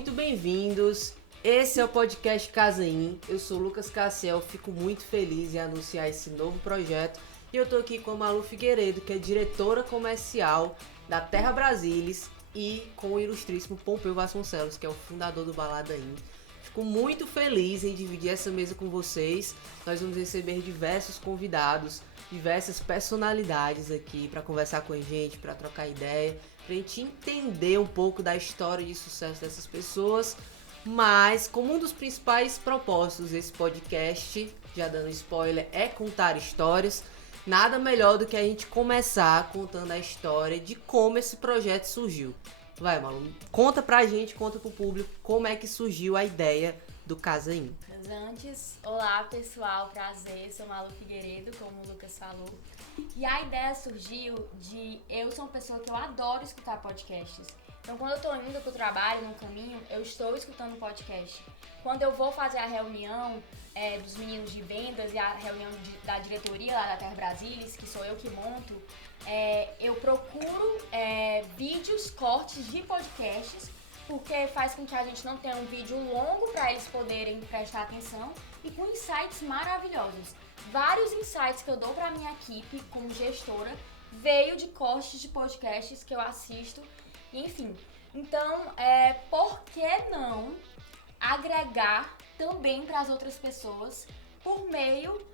muito bem-vindos. Esse é o podcast Casaim. Eu sou o Lucas Cassiel, fico muito feliz em anunciar esse novo projeto. E eu tô aqui com a Malu Figueiredo, que é diretora comercial da Terra Brasilis, e com o ilustríssimo Pompeu Vasconcelos, que é o fundador do Baladaim. Fico muito feliz em dividir essa mesa com vocês. Nós vamos receber diversos convidados, diversas personalidades aqui para conversar com a gente, para trocar ideia, pra gente entender um pouco da história de sucesso dessas pessoas. Mas, como um dos principais propósitos desse podcast, já dando spoiler, é contar histórias, nada melhor do que a gente começar contando a história de como esse projeto surgiu. Vai, Malu, conta pra gente, conta pro público como é que surgiu a ideia do Casaim. Mas antes, olá pessoal, prazer, sou Malu Figueiredo, como o Lucas falou. E a ideia surgiu de eu sou uma pessoa que eu adoro escutar podcasts. Então quando eu tô indo pro trabalho, no caminho, eu estou escutando podcast. Quando eu vou fazer a reunião dos meninos de vendas e a reunião da diretoria lá da Terra Brasilis, que sou eu que monto, eu procuro vídeos, cortes de podcasts, porque faz com que a gente não tenha um vídeo longo para eles poderem prestar atenção e com insights maravilhosos. Vários insights que eu dou para minha equipe como gestora veio de cortes de podcasts que eu assisto, enfim. Então, por que não agregar também para as outras pessoas por meio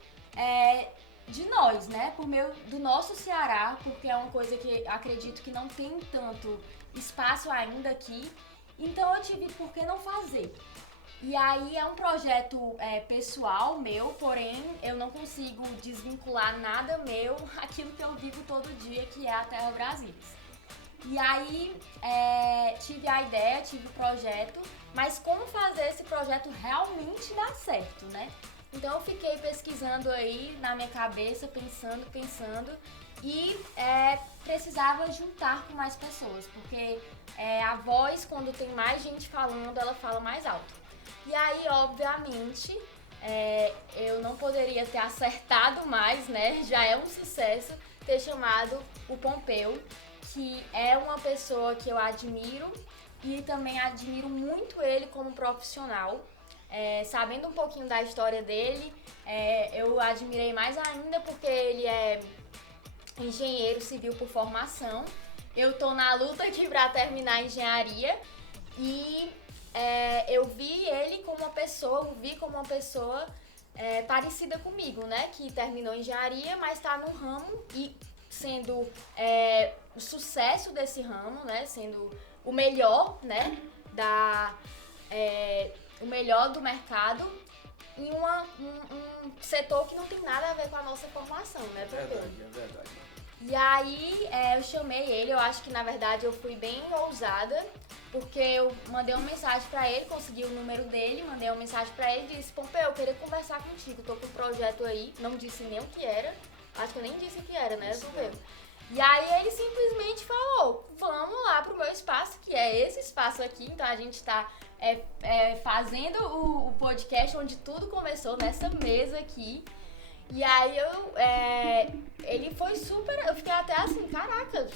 de nós, né? Por meio do nosso Ceará, porque é uma coisa que acredito que não tem tanto espaço ainda aqui. Então eu tive por que não fazer. E aí é um projeto pessoal meu, porém eu não consigo desvincular nada meu aquilo que eu vivo todo dia, que é a Terra Brasilis. E aí tive a ideia, tive o projeto, mas como fazer esse projeto realmente dar certo, né? Então eu fiquei pesquisando aí na minha cabeça, pensando e precisava juntar com mais pessoas, porque a voz, quando tem mais gente falando, ela fala mais alto. E aí, obviamente, eu não poderia ter acertado mais, né? Já é um sucesso ter chamado o Pompeu, que é uma pessoa que eu admiro e também admiro muito ele como profissional. Sabendo um pouquinho da história dele, eu admirei mais ainda porque ele é engenheiro civil por formação. Eu tô na luta aqui pra terminar a engenharia e eu vi ele como uma pessoa, parecida comigo, né? Que terminou engenharia, mas tá num ramo e sendo o sucesso desse ramo, né? Sendo o melhor, né? O melhor do mercado em um setor que não tem nada a ver com a nossa formação, né? É verdade. E aí eu chamei ele, eu acho que na verdade eu fui bem ousada, porque eu mandei uma mensagem pra ele, consegui o número dele, mandei uma mensagem pra ele e disse: Pompeu, eu queria conversar contigo, tô com um projeto aí, não disse nem o que era, acho que eu nem disse o que era, né, Pompeu? E aí ele simplesmente falou: vamos lá pro meu espaço, que é esse espaço aqui, então a gente tá fazendo o podcast onde tudo começou, nessa mesa aqui. E aí ele foi super, eu fiquei até assim, caraca,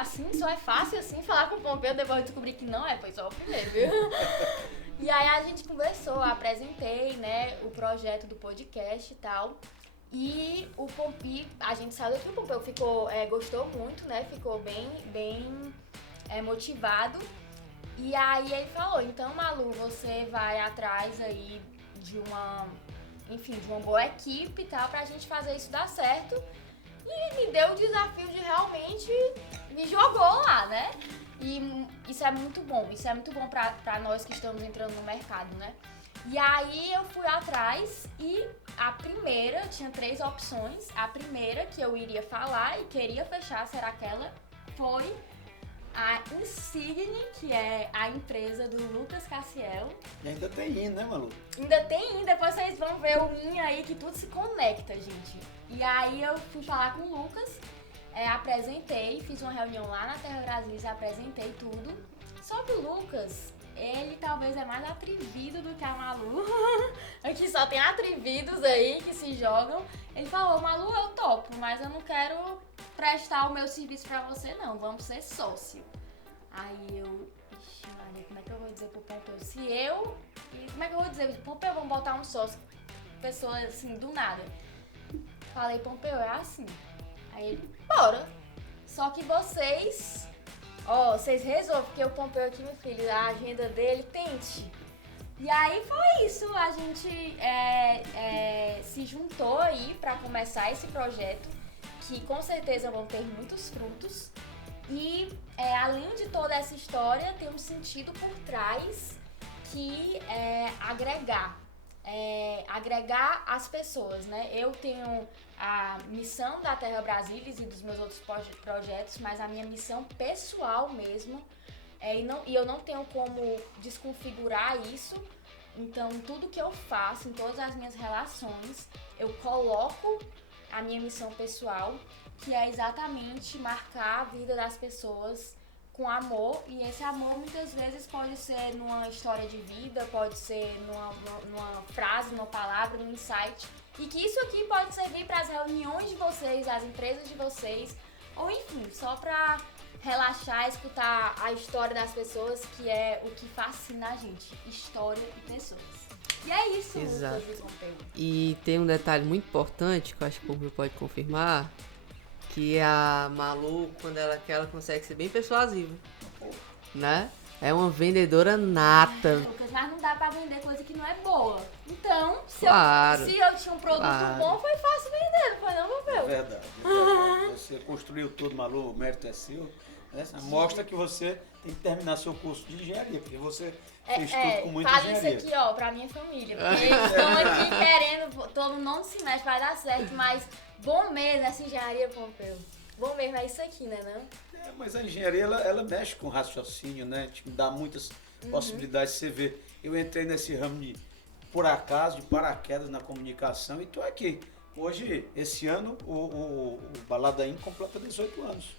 assim, só é fácil assim falar com o Pompeu, depois eu descobri que não foi só o primeiro, viu? E aí a gente conversou, apresentei, né, o projeto do podcast e tal. E o Pompeu, a gente saiu daqui, o Pompeu gostou muito, né, ficou bem motivado. E aí ele falou: então, Malu, você vai atrás aí de uma boa equipe e tal, pra gente fazer isso dar certo. E me deu o desafio de realmente me jogou lá, né? E isso é muito bom pra nós que estamos entrando no mercado, né? E aí eu fui atrás e a primeira, tinha 3 opções. A primeira que eu iria falar e queria fechar, será aquela, foi a Insigne, que é a empresa do Lucas Cassiel. E ainda tem né, Malu? Ainda tem depois vocês vão ver o IN aí, que tudo se conecta, gente. E aí eu fui falar com o Lucas, apresentei, fiz uma reunião lá na Terra Brasilis, apresentei tudo. Só que o Lucas, ele talvez é mais atrevido do que a Malu. Aqui só tem atrevidos aí que se jogam. Ele falou: Malu, eu topo, mas eu não quero prestar o meu serviço pra você não, vamos ser sócio. Aí eu, ixi, Maria, como é que eu vou dizer pro Pompeu? Como é que eu vou dizer? Pompeu, vamos botar um sócio. Pessoa assim, do nada. Falei, Pompeu, é assim. Aí ele, bora. Só que vocês resolvem, porque o Pompeu aqui, meu filho, a agenda dele, tente. E aí foi isso, a gente se juntou aí pra começar esse projeto, que com certeza vão ter muitos frutos. E além de toda essa história, tem um sentido por trás que é agregar as pessoas, né? Eu tenho a missão da Terra Brasilis e dos meus outros projetos, mas a minha missão pessoal mesmo, e eu não tenho como desconfigurar isso. Então, tudo que eu faço, em todas as minhas relações, eu coloco a minha missão pessoal, que é exatamente marcar a vida das pessoas com amor, e esse amor muitas vezes pode ser numa história de vida, pode ser numa frase, numa palavra, num insight, e que isso aqui pode servir para as reuniões de vocês, as empresas de vocês, ou enfim, só para relaxar, escutar a história das pessoas, que é o que fascina a gente, história e pessoas. E é isso, Exato. Lucas e Pompeu. E tem um detalhe muito importante, que eu acho que o Pompeu pode confirmar, que a Malu, quando ela quer, ela consegue ser bem persuasiva, né? É uma vendedora nata. Lucas, mas não dá pra vender coisa que não é boa. Então, se eu tinha um produto bom, foi fácil vender, não foi não, Pompeu? É verdade. Você construiu tudo, Malu, o mérito é seu. Né? Mostra que você tem que terminar seu curso de engenharia, porque você fez tudo com muita fala engenharia. isso aqui, pra minha família, porque eles estão aqui querendo, todo mundo se mexe, vai dar certo, mas bom mesmo essa engenharia, Pompeu. Bom mesmo é isso aqui, né, não? Mas a engenharia, ela mexe com raciocínio, né? Te dá muitas possibilidades de você ver. Eu entrei nesse ramo por acaso, de paraquedas na comunicação, e tô aqui. Hoje, esse ano, o Baladaim completa 18 anos.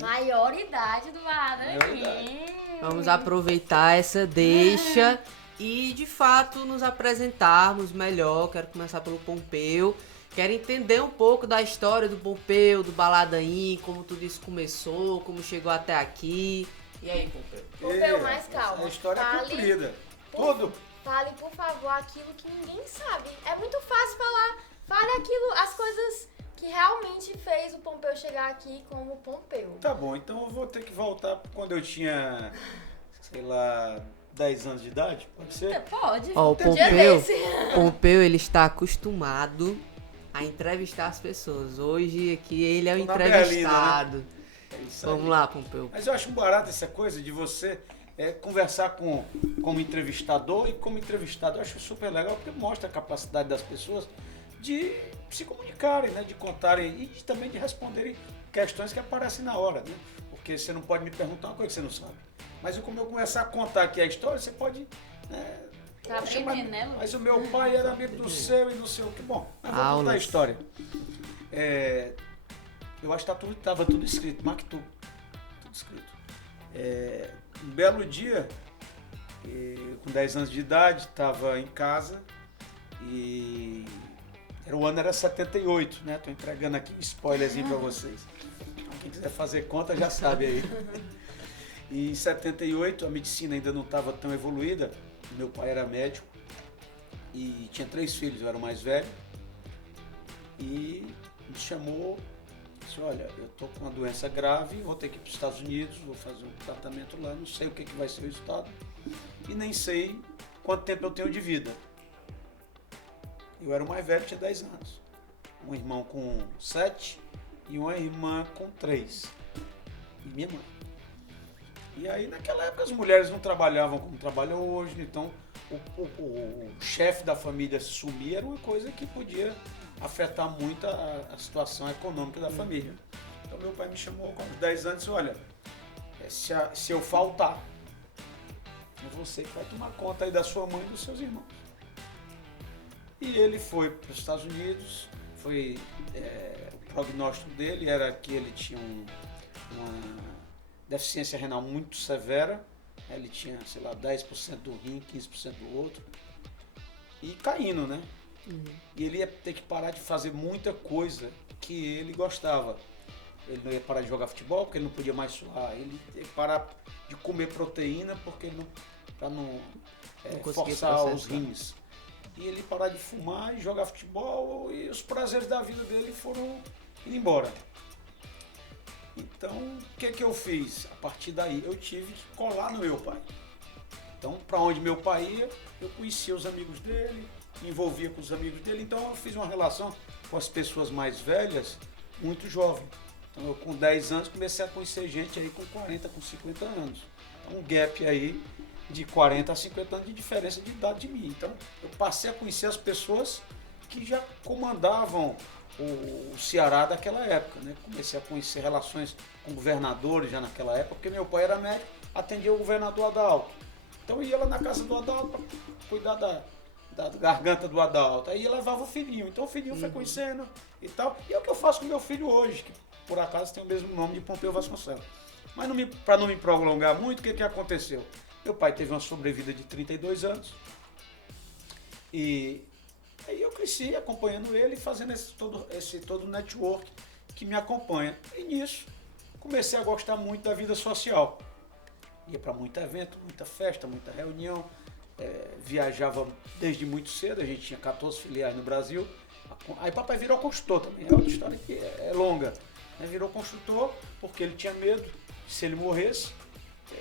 Maior idade do Baladaim. Vamos aproveitar essa deixa e, de fato, nos apresentarmos melhor. Quero começar pelo Pompeu. Quero entender um pouco da história do Pompeu, do Baladaim, como tudo isso começou, como chegou até aqui. E aí, Pompeu? Pompeu, mais calma. A história é comprida. Tudo. Fale, por favor, aquilo que ninguém sabe. É muito fácil falar. Fale aquilo, as coisas que realmente fez o Pompeu chegar aqui como Pompeu. Tá bom, então eu vou ter que voltar quando eu tinha, sei lá, 10 anos de idade, pode ser? Pode. Ó, o Pompeu, ele está acostumado a entrevistar as pessoas. Hoje aqui ele é o entrevistado. Berlina, né? É isso aí. Vamos lá, Pompeu. Mas eu acho um barato essa coisa de você conversar como entrevistador e como entrevistado. Eu acho super legal porque mostra a capacidade das pessoas de se comunicarem, né? De contarem e também de responderem questões que aparecem na hora, né? Porque você não pode me perguntar uma coisa que você não sabe. Mas como eu começar a contar aqui a história, você pode... Tá aprendendo, né, Lu? Mas o meu pai era amigo do seu e não sei o que. Bom, mas vou contar a história. Eu acho que estava tudo escrito, marque tudo escrito. Um belo dia, com 10 anos de idade, estava em casa e o ano era 78, né? Tô entregando aqui um spoilerzinho para vocês. Então, quem quiser fazer conta já sabe aí. E em 78 a medicina ainda não estava tão evoluída. Meu pai era médico e tinha 3 filhos, eu era o mais velho. E me chamou, disse, olha, eu tô com uma doença grave, vou ter que ir para os Estados Unidos, vou fazer um tratamento lá, não sei o que vai ser o resultado e nem sei quanto tempo eu tenho de vida. Eu era o mais velho, tinha 10 anos. Um irmão com 7 e uma irmã com 3. E minha mãe. E aí, naquela época, as mulheres não trabalhavam como trabalham hoje, então o chefe da família sumir era uma coisa que podia afetar muito a situação econômica da família. Então, meu pai me chamou com 10 anos e disse, olha, se eu faltar, é você que vai tomar conta aí da sua mãe e dos seus irmãos. E ele foi para os Estados Unidos, o prognóstico dele era que ele tinha uma deficiência renal muito severa, ele tinha, sei lá, 10% do rim, 15% do outro, e caindo, né? E ele ia ter que parar de fazer muita coisa que ele gostava. Ele não ia parar de jogar futebol, porque ele não podia mais suar, ele ia parar de comer proteína, porque para não conseguia forçar processar. os rins. E ele parar de fumar e jogar futebol, e os prazeres da vida dele foram indo embora. Então, o que eu fiz? A partir daí, eu tive que colar no meu pai. Então, para onde meu pai ia, eu conhecia os amigos dele, me envolvia com os amigos dele. Então, eu fiz uma relação com as pessoas mais velhas, muito jovem. Então, eu com 10 anos comecei a conhecer gente aí com 40, com 50 anos. Então, um gap aí de 40 a 50 anos de diferença de idade de mim. Então, eu passei a conhecer as pessoas que já comandavam o Ceará daquela época, né? Comecei a conhecer relações com governadores já naquela época, porque meu pai era médico, atendia o governador Adalto. Então eu ia lá na casa do Adalto para cuidar da garganta do Adalto. Aí eu levava o filhinho. Então o filhinho foi conhecendo e tal. E é o que eu faço com meu filho hoje, que por acaso tem o mesmo nome de Pompeu Vasconcelos. Mas para não me prolongar muito, o que aconteceu? Meu pai teve uma sobrevida de 32 anos. E aí eu cresci acompanhando ele, fazendo esse todo network que me acompanha. E nisso comecei a gostar muito da vida social. Ia para muito evento, muita festa, muita reunião. Viajava desde muito cedo, a gente tinha 14 filiais no Brasil. Aí papai virou construtor também, é outra história que é longa. Virou construtor porque ele tinha medo, se ele morresse,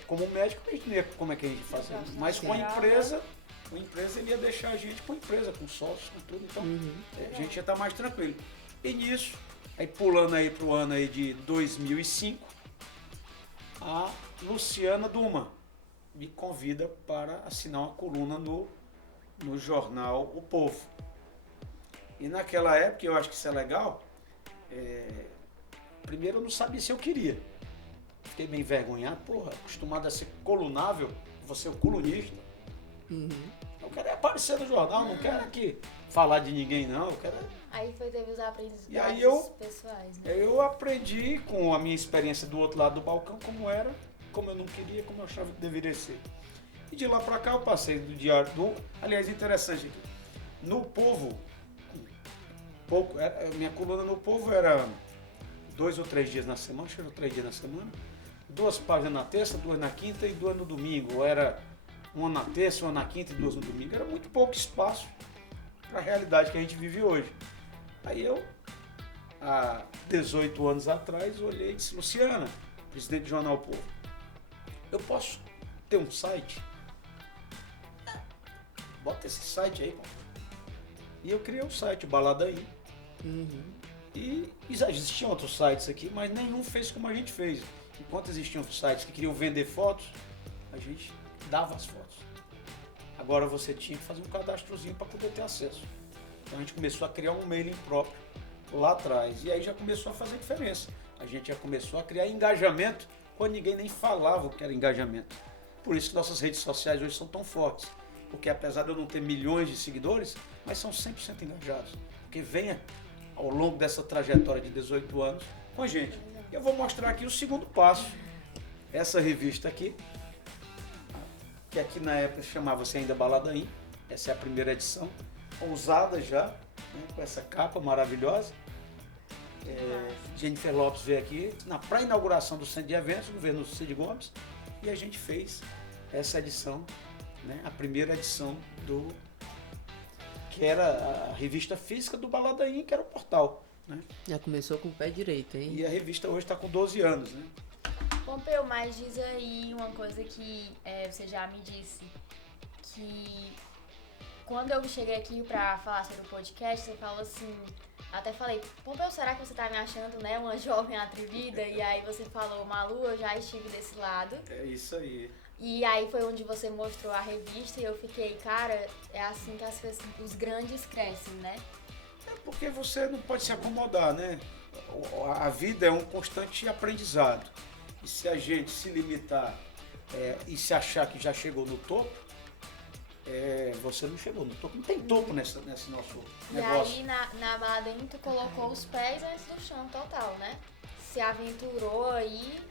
como médico, a gente não ia como é que a gente fazia. Mas com a empresa ele ia deixar a gente com a empresa, com sócios, com tudo. Então a gente ia estar mais tranquilo. E nisso, aí pulando aí para o ano aí de 2005, a Luciana Duma me convida para assinar uma coluna no jornal O Povo. E naquela época, eu acho que isso é legal, primeiro eu não sabia se eu queria. Fiquei bem envergonhado, acostumado a ser colunável, vou ser o colunista. Eu quero aparecer no jornal, não quero aqui falar de ninguém não, eu quero... Aí teve os aprendizados E aí pessoais, né? eu aprendi com a minha experiência do outro lado do balcão como era, como eu não queria, como eu achava que deveria ser. E de lá pra cá eu passei do diário do... Aliás, interessante aqui, no Povo, minha coluna no Povo era 2 ou 3 dias na semana, acho que era 3 dias na semana, 2 páginas na terça, 2 na quinta e 2 no domingo, ou era uma na terça, uma na quinta e 2 no domingo, era muito pouco espaço para a realidade que a gente vive hoje. Aí eu, há 18 anos atrás, olhei e disse, Luciana, presidente do Jornal Povo, eu posso ter um site? Bota esse site aí, pô. E eu criei um site, o Baladaim. E já existiam outros sites aqui, mas nenhum fez como a gente fez. Enquanto existiam sites que queriam vender fotos, a gente dava as fotos. Agora você tinha que fazer um cadastrozinho para poder ter acesso. Então a gente começou a criar um mailing próprio lá atrás. E aí já começou a fazer diferença. A gente já começou a criar engajamento quando ninguém nem falava o que era engajamento. Por isso que nossas redes sociais hoje são tão fortes. Porque apesar de eu não ter milhões de seguidores, mas são 100% engajados. Porque venha ao longo dessa trajetória de 18 anos com a gente. Eu vou mostrar aqui o segundo passo. Essa revista aqui, que aqui na época chamava-se ainda Baladaim. Essa é a primeira edição, ousada já, né, com essa capa maravilhosa. Jennifer Lopes veio aqui na pré-inauguração do centro de eventos, o governo Cid Gomes, e a gente fez essa edição, né, a primeira edição que era a revista física do Baladaim, que era o portal. Né? Já começou com o pé direito, hein? E a revista hoje está com 12 anos. Né? Pompeu, mas diz aí uma coisa que você já me disse, que quando eu cheguei aqui pra falar sobre o podcast, você falou assim, até falei, Pompeu, será que você tá me achando, né, uma jovem atrevida? E aí você falou, Malu, eu já estive desse lado. É isso aí. E aí foi onde você mostrou a revista e eu fiquei, cara, é assim que os grandes crescem, né? É porque você não pode se acomodar, né? A vida é um constante aprendizado. E se a gente se limitar e se achar que já chegou no topo, você não chegou no topo. Não tem topo nesse nosso negócio. E aí na Baladaim tu colocou os pés antes do chão total, né? Se aventurou aí.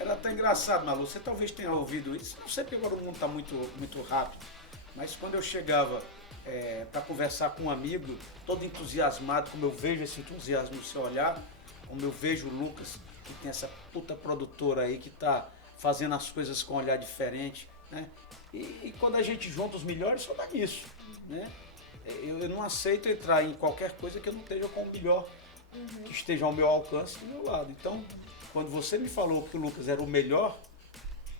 Era até engraçado, Malu, você talvez tenha ouvido isso. Não sei porque agora o mundo está muito, muito rápido, mas quando eu chegava para conversar com um amigo, todo entusiasmado, como eu vejo esse entusiasmo no seu olhar, como eu vejo o Lucas, que tem essa puta produtora aí que está fazendo as coisas com um olhar diferente, né? E quando a gente junta os melhores, só dá nisso, né? Eu não aceito entrar em qualquer coisa que eu não esteja com o melhor, que esteja ao meu alcance do meu lado. Então, quando você me falou que o Lucas era o melhor,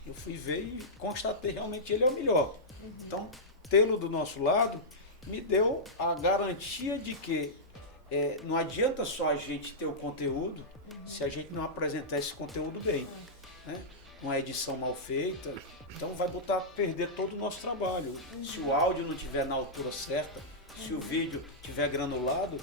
eu fui ver e constatei realmente ele é o melhor. Então, tê-lo do nosso lado me deu a garantia de que não adianta só a gente ter o conteúdo se a gente não apresentar esse conteúdo bem, né? Uma edição mal feita, então vai botar a perder todo o nosso trabalho. Se o áudio não estiver na altura certa, se o vídeo estiver granulado,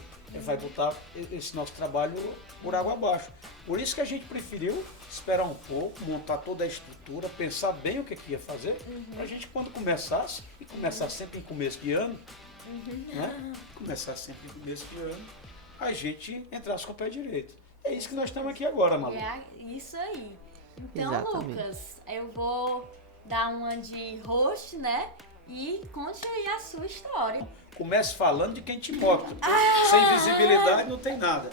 vai botar esse nosso trabalho por água abaixo. Por isso que a gente preferiu esperar um pouco, montar toda a estrutura, pensar bem o que ia fazer, para a gente quando começasse, e começar sempre em começo de ano, né? Começar sempre em começo de ano, a gente entrasse com o pé direito. É isso que nós estamos aqui agora, Malu. É isso aí. Então, Exatamente. Lucas, eu vou dar uma de host, né? E conte aí a sua história. Comece falando de quem te mostra. Sem visibilidade não tem nada.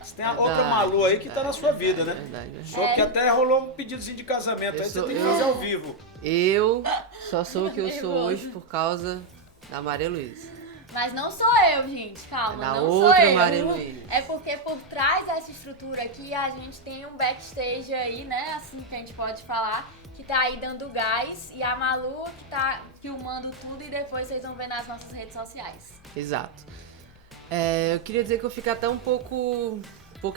Você tem a outra Malu aí que está na sua vida, né? Verdade. Só que até rolou um pedidozinho de casamento, aí você tem que fazer ao vivo. Eu só sou o que eu sou hoje por causa da Maria Luísa. Mas não sou eu, gente. Calma, É da não sou outra eu. Maria Luísa. É porque por trás dessa estrutura aqui, a gente tem um backstage aí, né? Assim que a gente pode falar, que tá aí dando gás. E a Malu que tá filmando tudo e depois vocês vão ver nas nossas redes sociais. Exato. Eu queria dizer que eu fico até um pouco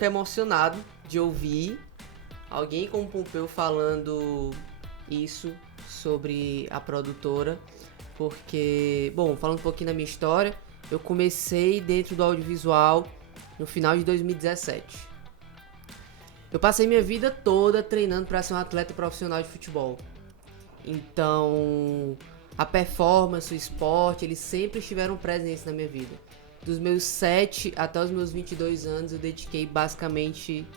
emocionado de ouvir alguém como o Pompeu falando isso sobre a produtora. Porque, bom, falando um pouquinho da minha história, eu comecei dentro do audiovisual no final de 2017. Eu passei minha vida toda treinando para ser um atleta profissional de futebol. Então, a performance, o esporte, eles sempre estiveram presentes na minha vida. Dos meus 7 até os meus 22 anos, eu dediquei basicamente...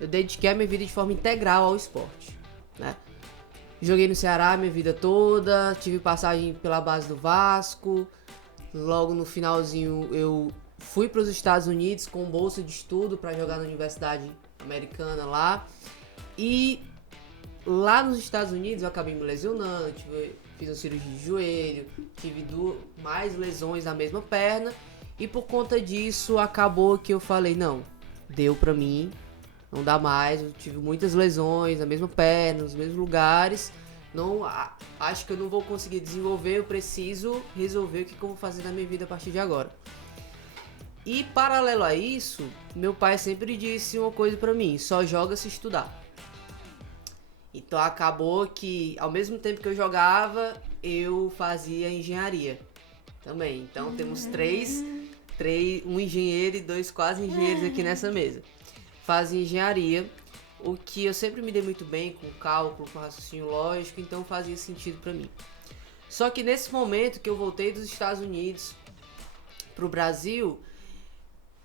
eu dediquei a minha vida de forma integral ao esporte, né? Joguei no Ceará minha vida toda, tive passagem pela base do Vasco. Logo no finalzinho eu fui para os Estados Unidos com bolsa de estudo para jogar na Universidade Americana lá. E lá nos Estados Unidos eu acabei me lesionando, fiz uma cirurgia de joelho, tive mais lesões na mesma perna. E por conta disso acabou que eu falei, não, deu pra mim. Não dá mais, eu tive muitas lesões na mesma perna, nos mesmos lugares. Acho que eu não vou conseguir desenvolver, eu preciso resolver o que eu vou fazer na minha vida a partir de agora. E paralelo a isso, meu pai sempre disse uma coisa pra mim, só joga se estudar. Então acabou que ao mesmo tempo que eu jogava, eu fazia engenharia também. Então temos um engenheiro e 2 quase engenheiros aqui nessa mesa. Fazia engenharia, o que eu sempre me dei muito bem com cálculo, com raciocínio lógico, então fazia sentido pra mim. Só que nesse momento que eu voltei dos Estados Unidos pro Brasil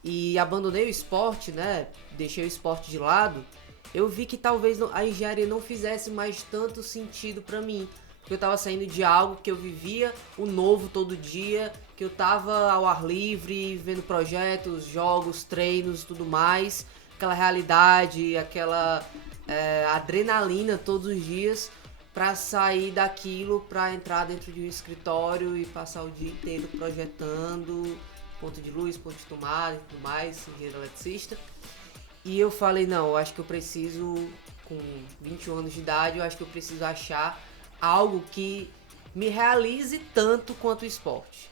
e abandonei o esporte, né, deixei o esporte de lado, eu vi que talvez a engenharia não fizesse mais tanto sentido pra mim. Porque eu tava saindo de algo que eu vivia o novo todo dia, que eu tava ao ar livre, vendo projetos, jogos, treinos, tudo mais... aquela realidade, aquela adrenalina todos os dias para sair daquilo, para entrar dentro de um escritório e passar o dia inteiro projetando ponto de luz, ponto de tomada e tudo mais, engenheiro eletricista. E eu falei, não, eu acho que eu preciso, com 21 anos de idade, eu acho que eu preciso achar algo que me realize tanto quanto o esporte,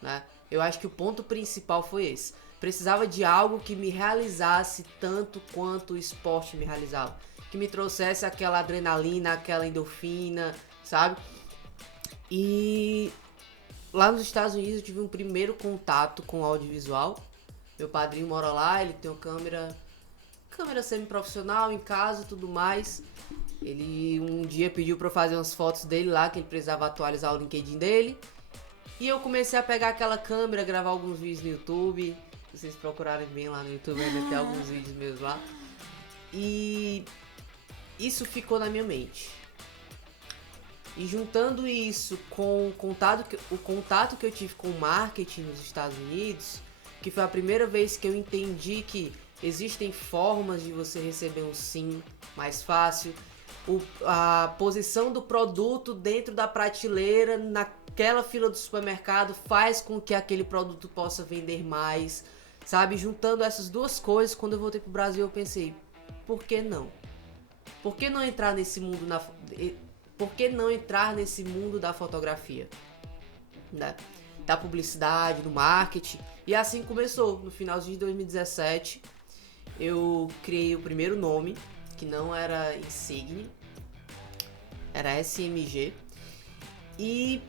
né? Eu acho que o ponto principal foi esse. Precisava de algo que me realizasse tanto quanto o esporte me realizava. Que me trouxesse aquela adrenalina, aquela endorfina, sabe? E lá nos Estados Unidos eu tive um primeiro contato com o audiovisual. Meu padrinho mora lá, ele tem uma câmera semi-profissional em casa e tudo mais. Ele um dia pediu pra eu fazer umas fotos dele lá, que ele precisava atualizar o LinkedIn dele. E eu comecei a pegar aquela câmera, gravar alguns vídeos no YouTube. Se vocês procurarem bem lá no YouTube, ainda tem alguns vídeos meus lá. E isso ficou na minha mente. E juntando isso com o contato que eu tive com o marketing nos Estados Unidos, que foi a primeira vez que eu entendi que existem formas de você receber um sim mais fácil. A posição do produto dentro da prateleira, naquela fila do supermercado, faz com que aquele produto possa vender mais, sabe? Juntando essas duas coisas, quando eu voltei pro Brasil, eu pensei, por que não? Por que não entrar nesse mundo Por que não entrar nesse mundo da fotografia? Né? Da publicidade, do marketing. E assim começou. No finalzinho de 2017, eu criei o primeiro nome, que não era Insigne, era SMG. E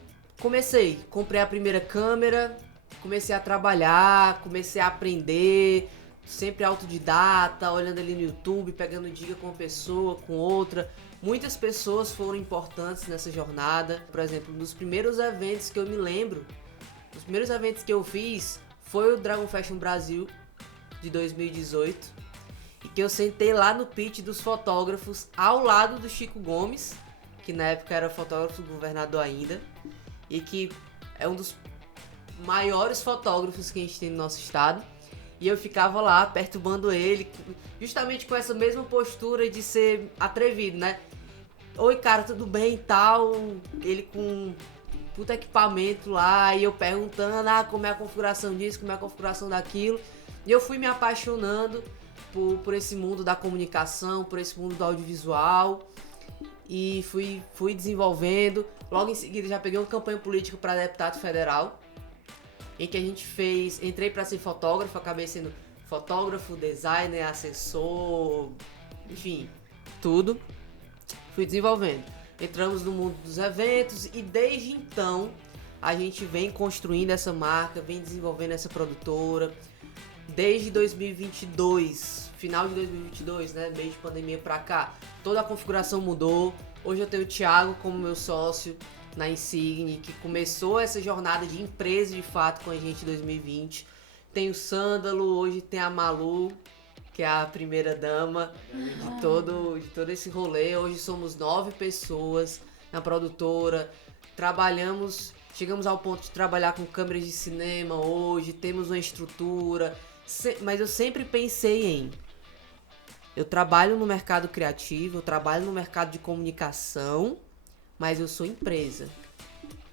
comprei a primeira câmera, comecei a trabalhar, comecei a aprender, sempre autodidata, olhando ali no YouTube, pegando dica com uma pessoa, com outra. Muitas pessoas foram importantes nessa jornada. Por exemplo, um dos primeiros eventos que eu me lembro, os primeiros eventos que eu fiz foi o Dragon Fashion Brasil de 2018, e que eu sentei lá no pitch dos fotógrafos ao lado do Chico Gomes, que na época era fotógrafo do governador ainda, e que é um dos maiores fotógrafos que a gente tem no nosso estado. E eu ficava lá perturbando ele, justamente com essa mesma postura de ser atrevido, né? Oi, cara, tudo bem e tal? Ele com puto equipamento lá, e eu perguntando, como é a configuração disso, como é a configuração daquilo. E eu fui me apaixonando por esse mundo da comunicação, por esse mundo do audiovisual, e fui desenvolvendo. Logo em seguida já peguei uma campanha política para deputado federal, em que a gente entrei para ser fotógrafo, acabei sendo fotógrafo, designer, assessor, enfim, tudo. Fui desenvolvendo. Entramos no mundo dos eventos e desde então a gente vem construindo essa marca, vem desenvolvendo essa produtora. Desde 2022, final de 2022, né, meio de pandemia pra cá, toda a configuração mudou. Hoje eu tenho o Thiago como meu sócio na Insigne, que começou essa jornada de empresa de fato com a gente em 2020. Tem o Sândalo, hoje tem a Malu, que é a primeira dama de todo esse rolê. Hoje somos 9 pessoas na produtora, chegamos ao ponto de trabalhar com câmeras de cinema hoje, temos uma estrutura, mas eu sempre pensei eu trabalho no mercado criativo, eu trabalho no mercado de comunicação, mas eu sou empresa.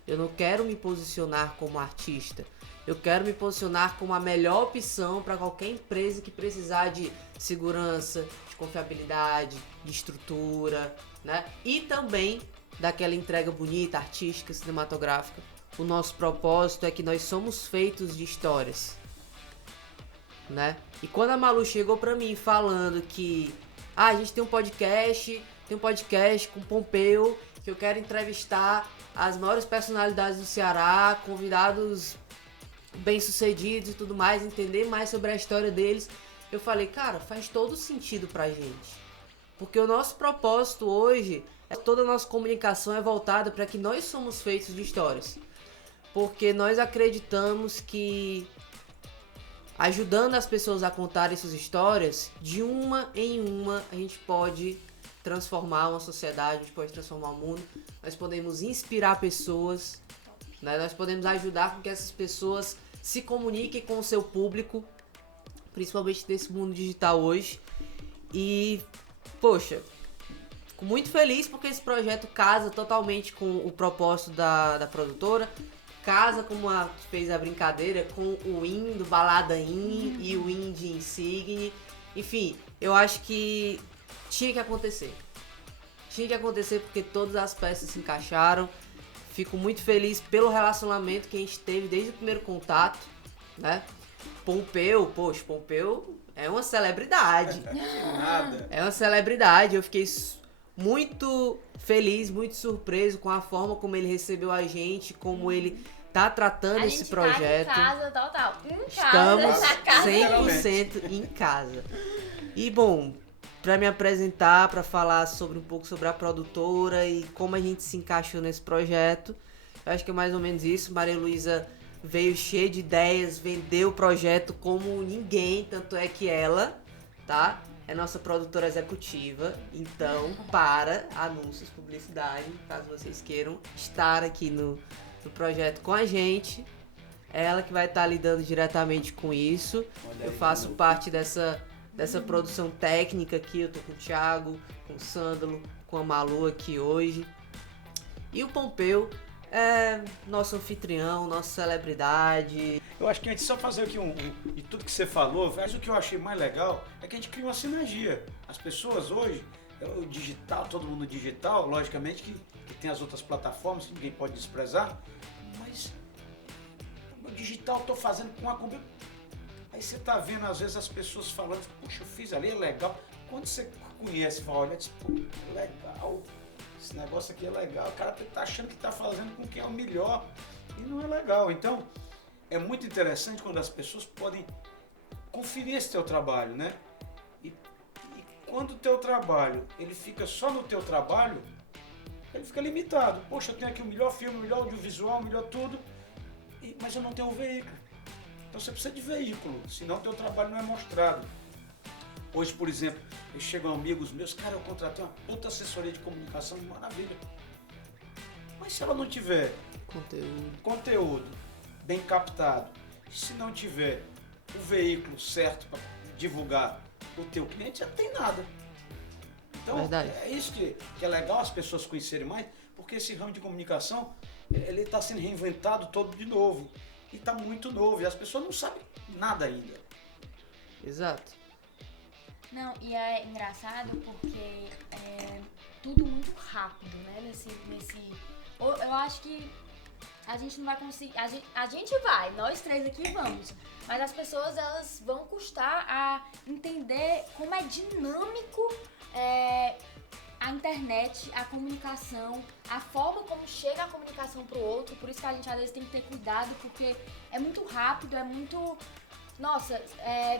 Eu não quero me posicionar como artista. Eu quero me posicionar como a melhor opção para qualquer empresa que precisar de segurança, de confiabilidade, de estrutura, né? E também daquela entrega bonita, artística, cinematográfica. O nosso propósito é que nós somos feitos de histórias, né? E quando a Malu chegou para mim falando que a gente tem um podcast com o Pompeu, que eu quero entrevistar as maiores personalidades do Ceará, convidados bem-sucedidos e tudo mais, entender mais sobre a história deles, eu falei, cara, faz todo sentido pra gente. Porque o nosso propósito hoje, toda a nossa comunicação é voltada para que nós somos feitos de histórias. Porque nós acreditamos que ajudando as pessoas a contarem suas histórias, de uma em uma a gente pode transformar uma sociedade, a gente pode transformar o mundo, nós podemos inspirar pessoas, né? Nós podemos ajudar com que essas pessoas se comuniquem com o seu público, principalmente nesse mundo digital hoje. E, poxa, fico muito feliz porque esse projeto casa totalmente com o propósito da produtora, casa, como fez a brincadeira, com o IN do Balada IN e o IN de Insigne. Enfim, eu acho que tinha que acontecer. Tinha que acontecer porque todas as peças se encaixaram. Fico muito feliz pelo relacionamento que a gente teve desde o primeiro contato, né? Pompeu é uma celebridade. Nada. É uma celebridade. Eu fiquei muito feliz, muito surpreso com a forma como ele recebeu a gente, como ele tá tratando esse projeto. Tá em casa total. Estamos na casa. 100% em casa. E bom, para me apresentar, para falar um pouco sobre a produtora e como a gente se encaixou nesse projeto, eu acho que é mais ou menos isso. Maria Luísa veio cheia de ideias, vendeu o projeto como ninguém, tanto é que ela, tá? É nossa produtora executiva, então para anúncios, publicidade, caso vocês queiram estar aqui no projeto com a gente, é ela que vai estar lidando diretamente com isso. Eu faço parte dessa dessa produção técnica aqui. Eu tô com o Thiago, com o Sândalo, com a Malu aqui hoje. E o Pompeu é nosso anfitrião, nossa celebridade. Eu acho que a gente só fazer aqui de tudo que você falou, mas o que eu achei mais legal é que a gente cria uma sinergia. As pessoas hoje, o digital, todo mundo digital, logicamente que tem as outras plataformas que ninguém pode desprezar, mas o digital eu tô fazendo com uma combinação. Aí você tá vendo às vezes as pessoas falando, puxa, eu fiz ali, é legal. Quando você conhece, fala, olha, diz, pô, é legal. Esse negócio aqui é legal, o cara tá achando que tá fazendo com quem é o melhor e não é legal. Então, é muito interessante quando as pessoas podem conferir esse teu trabalho, né? E quando o teu trabalho, ele fica só no teu trabalho, ele fica limitado. Poxa, eu tenho aqui o melhor filme, o melhor audiovisual, o melhor tudo, mas eu não tenho um veículo. Então você precisa de veículo, senão o teu trabalho não é mostrado. Hoje, por exemplo, chegam amigos meus, cara, eu contratei uma puta assessoria de comunicação, maravilha. Mas se ela não tiver conteúdo bem captado, se não tiver o veículo certo para divulgar o teu cliente, já não tem nada. Então, verdade. É isso que é legal as pessoas conhecerem mais, porque esse ramo de comunicação, ele está sendo reinventado todo de novo. E está muito novo, e as pessoas não sabem nada ainda. Exato. Não, e é engraçado porque é tudo muito rápido, né? Eu acho que a gente não vai conseguir. A gente vai, nós três aqui vamos. Mas as pessoas, elas vão custar a entender como é dinâmico a internet, a comunicação, a forma como chega a comunicação pro outro. Por isso que a gente às vezes tem que ter cuidado, porque é muito rápido, é muito. Nossa, é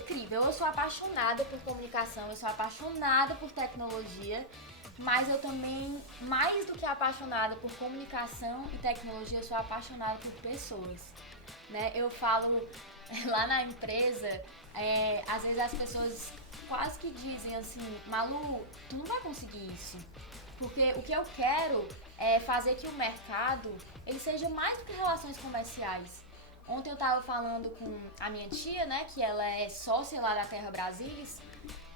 incrível, eu sou apaixonada por comunicação, eu sou apaixonada por tecnologia, mas eu também, mais do que apaixonada por comunicação e tecnologia, eu sou apaixonada por pessoas, né? Eu falo lá na empresa, às vezes as pessoas quase que dizem assim, Malu, tu não vai conseguir isso, porque o que eu quero é fazer que o mercado, ele seja mais do que relações comerciais. Ontem eu tava falando com a minha tia, né, que ela é sócia lá da Terra Brasilis,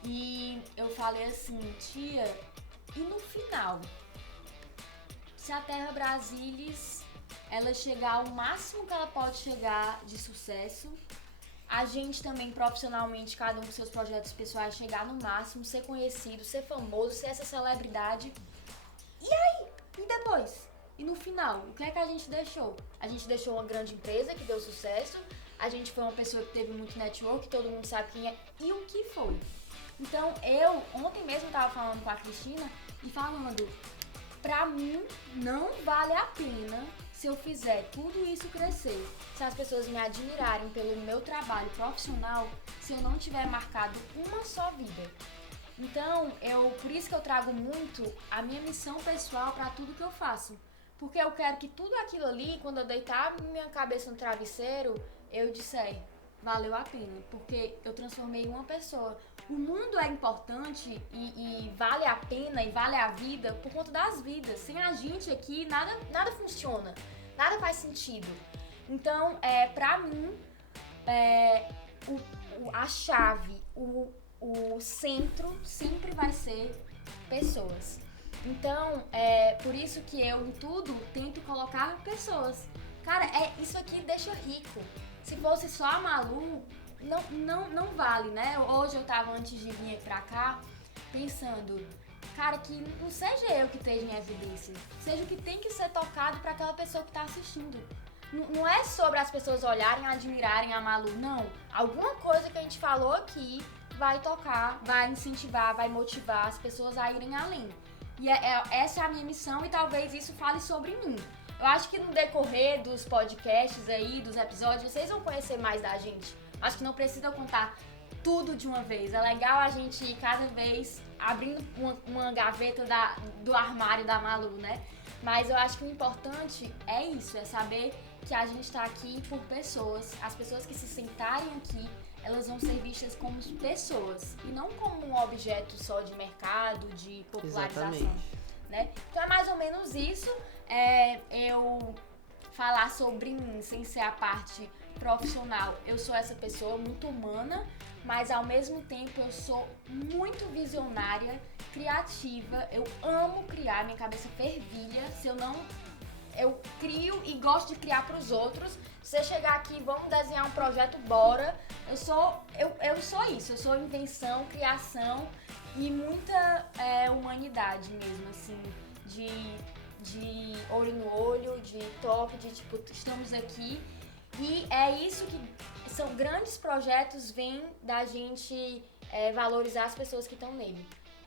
e eu falei assim, tia, e no final, se a Terra Brasilis, ela chegar ao máximo que ela pode chegar de sucesso, a gente também profissionalmente, cada um com seus projetos pessoais, chegar no máximo, ser conhecido, ser famoso, ser essa celebridade, e aí? E depois? E no final, o que é que a gente deixou? A gente deixou uma grande empresa que deu sucesso, a gente foi uma pessoa que teve muito network, todo mundo sabe quem é, e o que foi? Então ontem mesmo eu tava falando com a Cristina e falando, pra mim não vale a pena se eu fizer tudo isso crescer, se as pessoas me admirarem pelo meu trabalho profissional, se eu não tiver marcado uma só vida. Então, por isso que eu trago muito a minha missão pessoal pra tudo que eu faço. Porque eu quero que tudo aquilo ali, quando eu deitar minha cabeça no travesseiro, eu disser, valeu a pena, porque eu transformei uma pessoa. O mundo é importante e vale a pena e vale a vida por conta das vidas. Sem a gente aqui, nada funciona, nada faz sentido. Então, pra mim, a chave, o centro sempre vai ser pessoas. Então, por isso que eu, em tudo, tento colocar pessoas. Cara, isso aqui deixa rico. Se fosse só a Malu, não vale, né? Hoje eu tava, antes de vir pra cá, pensando, cara, que não seja eu que esteja em evidência, seja o que tem que ser tocado pra aquela pessoa que tá assistindo. Não é sobre as pessoas olharem, admirarem a Malu, não. Alguma coisa que a gente falou aqui vai tocar, vai incentivar, vai motivar as pessoas a irem além. E essa é a minha missão e talvez isso fale sobre mim. Eu acho que no decorrer dos podcasts aí, dos episódios, vocês vão conhecer mais da gente. Acho que não precisa contar tudo de uma vez. É legal a gente ir cada vez abrindo uma gaveta do armário da Malu, né? Mas eu acho que o importante é isso, é saber que a gente tá aqui por pessoas. As pessoas que se sentarem aqui, elas vão ser vistas como pessoas e não como um objeto só de mercado, de popularização. Exatamente. Né? Então é mais ou menos isso, eu falar sobre mim sem ser a parte profissional. Eu sou essa pessoa muito humana, mas ao mesmo tempo eu sou muito visionária, criativa, eu amo criar, minha cabeça fervilha, eu crio e gosto de criar pros outros. Se você chegar aqui, vamos desenhar um projeto, bora. Eu sou isso, eu sou invenção, criação e muita humanidade mesmo, assim, de olho no olho, de toque, de tipo, estamos aqui. E é isso que são grandes projetos, vêm da gente valorizar as pessoas que estão nele.